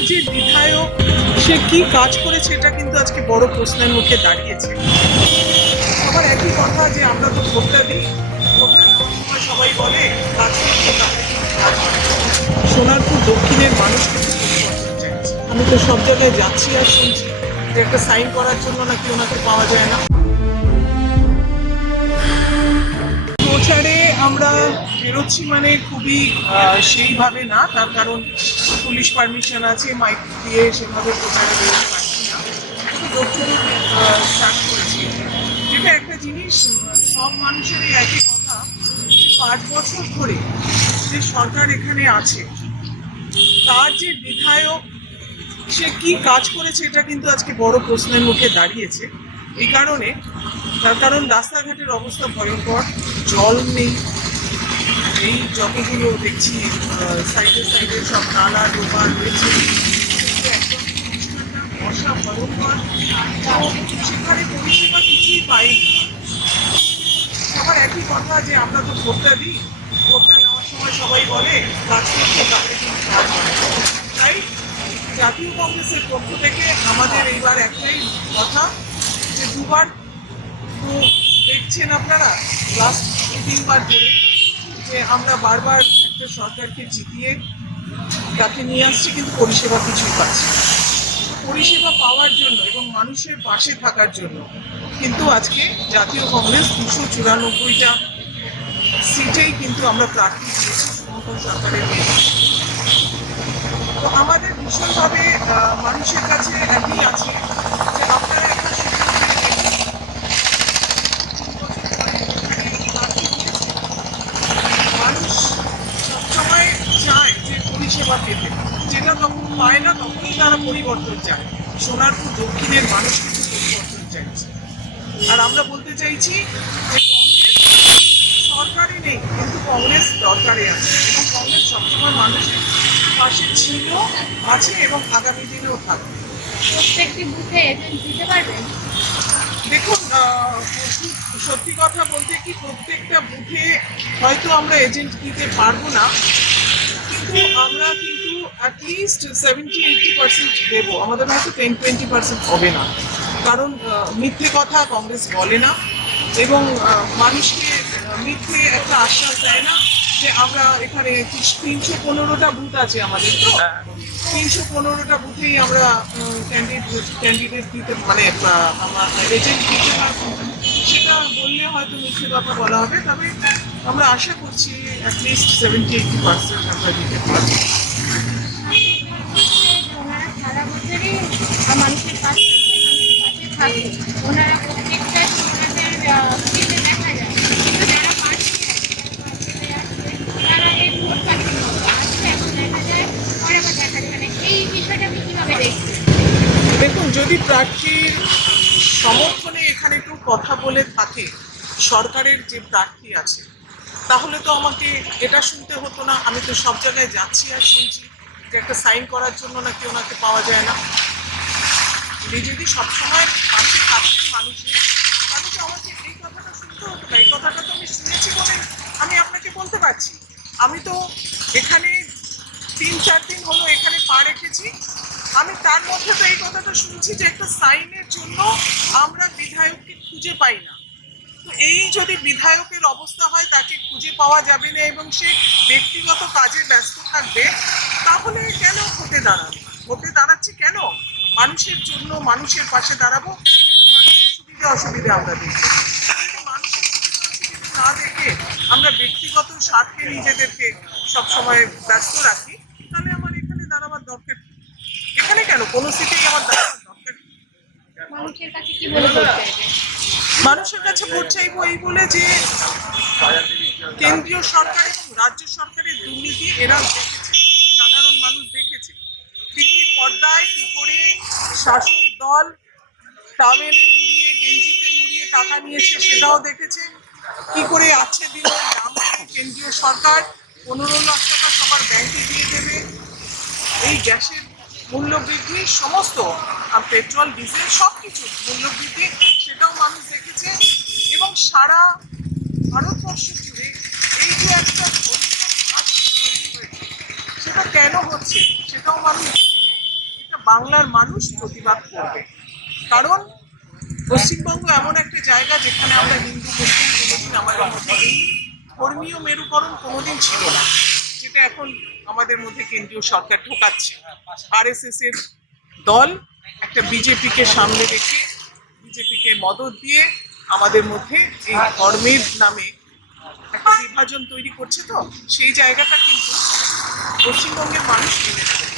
তার যে বিধায়ক সে কি কাজ করেছে এটা কিন্তু আজকে বড় প্রশ্নের মুখে দাঁড়িয়েছে। সবার একই কথা যে আমরা তো ভোটটা দিই, ভোটটা দেওয়ার সময় সবাই বলে কাজ করতে তাহলে কিন্তু কাজ হয়। সোনারপুর দক্ষিণের মানুষ কিন্তু পরিবর্তন চাইছে। আমি তো সব জায়গায় যাচ্ছি আর শুনছি যে একটা সাইন করার জন্য নাকি ওনাকে পাওয়া যায় না। প্রচারে আমরা বেরোচ্ছি মানে খুবই সেইভাবে না, তার কারণ পুলিশ পারমিশন আছে, মাইক দিয়ে সেভাবে প্রচারে বেরোতে পারছি না। দক্ষিণে স্টার্ট করেছি, যেটা একটা জিনিস সব মানুষেরই একই কথা যে 5 বছর ধরে যে সরকার এখানে আছে তার যে বিধায়ক সে কি কাজ করেছে এটা কিন্তু আজকে বড় প্রশ্নের মুখে দাঁড়িয়েছে। এই কারণে, তার কারণ রাস্তাঘাটের অবস্থা ভয়ঙ্কর, জল নেই। এই যতগুলো দেখছি সাইডে সাইডে সব নালা ডোবা রয়েছে, একদম বর্ষা ভয়ঙ্কর, সেখানে পরিষেবা কিছুই পাইনি। সবার একই কথা যে আমরা তো ভোটটা দিই, ভোটটা নেওয়ার সময় সবাই বলে কাজ করতে তাহলে কিন্তু কাজ হয়। তাই জাতীয় কংগ্রেসের পক্ষ থেকে আমাদের এইবার একটাই কথা যে দুবার তো দেখছেন আপনারা লাস্ট 3বার ধরে যে আমরা বারবার একটা সরকারকে জিতিয়ে তাকে নিয়ে আসছি, কিন্তু পরিষেবা কিছুই পাচ্ছি না। পরিষেবা পাওয়ার জন্য এবং মানুষের পাশে থাকার জন্য কিন্তু আজকে জাতীয় কংগ্রেস 294টা সিটেই কিন্তু আমরা প্রার্থী দিয়েছি শুভঙ্কর সরকারের বিরুদ্ধে। তো আমাদের ভীষণভাবে মানুষের কাছে একই আছে যে আপনারা একটা মানুষ সবসময় চায় যে পরিষেবা পেতে, যেটা তখন পায় না তখনই তারা পরিবর্তন চায়। সোনারপুর দক্ষিণের মানুষ কিন্তু পরিবর্তন চাইছে। আর আমরা বলতে চাইছি যে কংগ্রেস সরকারে নেই, কিন্তু কংগ্রেস দরকারে আছে এবং কংগ্রেস সবসময় মানুষের পাশে ছিল, আছে এবং আগামী দিনেও থাকবে। প্রত্যেকটি বুথে এজেন্ট দিতে পারবেন? দেখুন, সত্যি কথা বলতে কি প্রত্যেকটা বুথে হয়তো আমরা এজেন্ট দিতে পারবো না, কিন্তু আমরা কিন্তু অ্যাটলিস্ট 70-80% দেবো। আমাদের হয়তো 10-20% হবে না, কারণ মিথ্যে কথা কংগ্রেস বলে না এবং মানুষকে মিথ্যে একটা আশ্বাস দেয় না যে আমরা এখানে 315টা বুথ আছে আমাদের, তো 315টা বুথেই আমরা ক্যান্ডিডেট দিতে মানে আমরা এজেন্ট দিতে পারবো, সেটা বললে হয়তো মিথ্যে কথা বলা হবে। তবে আমরা আশা করছি অ্যাটলিস্ট 70-80% আমরা দিতে পারবো। ওনারা সারা বছরই মানুষের পাশে থাকে, ওনারা প্রত্যেকটা ওনাদের দিতে দেখা যায় যারা পাশে তারা এই ভোট পাচ্ছে এখন দেখা যায় পরে আবার দেখা যায়, মানে এই বিষয়টা আপনি কীভাবে দেখছেন? দেখুন, যদি প্রার্থীর সমর্থনে এখানে কেউ কথা বলে থাকে সরকারের যে প্রার্থী আছে, তাহলে তো আমাকে এটা শুনতে হতো না। আমি তো সব জায়গায় যাচ্ছি আর শুনছি যে একটা সাইন করার জন্য নাকি ওনাকে পাওয়া যায় না। উনি যদি সবসময় পাশে থাকতেন মানুষের, তাহলে তো আমাকে এই কথাটা শুনতে হতো না। এই কথাটা তো আমি শুনেছি বলে আমি আপনাকে বলতে পারছি। আমি তো এখানে 3-4 দিন হলো এখানে পা রেখেছি, আমি তার মধ্যে তো এই কথাটা শুনছি যে একটা সাইনের জন্য আমরা বিধায়ককে খুঁজে পাই না। তো এই যদি বিধায়কের অবস্থা হয়, তাকে খুঁজে পাওয়া যাবে না এবং সে ব্যক্তিগত কাজে ব্যস্ত থাকবে, তাহলে কেন ভোটে দাঁড়াবে? ভোটে দাঁড়াচ্ছি কেন? মানুষের জন্য, মানুষের পাশে দাঁড়াবো এবং মানুষের সুবিধে অসুবিধে আমরা দেখবো। যদি মানুষের সুবিধে অসুবিধে না দেখে আমরা ব্যক্তিগত স্বার্থে নিজেদেরকে সবসময় ব্যস্ত রাখি, তাহলে আমার এখানে দাঁড়াবার দরকার কি? এখানে কেন, কোনো সিটেই আমার দাঁড়াবার দরকার কি? মানুষের কাছে কি বলে ভোট চাইবেন? মানুষের কাছে ভোট চাইবো এই বলে যে কেন্দ্রীয় সরকার এবং রাজ্য সরকারের দুর্নীতি এরা দেখেছে, সাধারণ মানুষ দেখেছে। টিভির পর্দায় কি করে শাসক দল টাওয়েলে মুড়িয়ে, গেঞ্জিতে মুড়িয়ে টাকা নিয়েছে সেটাও দেখেছে। কি করে আছে দিনের নাম করে কেন্দ্রীয় সরকার 15 লাখ টাকা সবার ব্যাংকে দিয়ে দেবে। এই গ্যাসের মূল্য বৃদ্ধি, সমস্ত পেট্রোল ডিজেল সব কিছু মূল্য বৃদ্ধি, সেটাও মানুষ দেখেছে। এবং সারা ভারতবর্ষ জুড়ে এই যে একটা ধর্মীয় বিভাজন তৈরি হয়েছে, সেটা কেন হচ্ছে সেটাও মানুষ দেখেছে। বাংলার মানুষ প্রতিবাদ করবে। কারণ পশ্চিমবঙ্গ এমন একটা জায়গা যেখানে আমরা হিন্দু মুসলিম কোনোদিন আমাদের মধ্যে এই ধর্মীয় মেরুকরণ কোনোদিন ছিল না, যেটা এখন আমাদের মধ্যে কেন্দ্রীয় সরকার ঢোকাচ্ছে। আরএসএস এর দল একটা বিজেপিকে সামনে রেখে বিজেপিকে মদত দিয়ে আমাদের মধ্যে এই ধর্মের নামে একটা বিভাজন তৈরি করছে। তো সেই জায়গাটা কিন্তু পশ্চিমবঙ্গের মানুষ মেনে নেবে।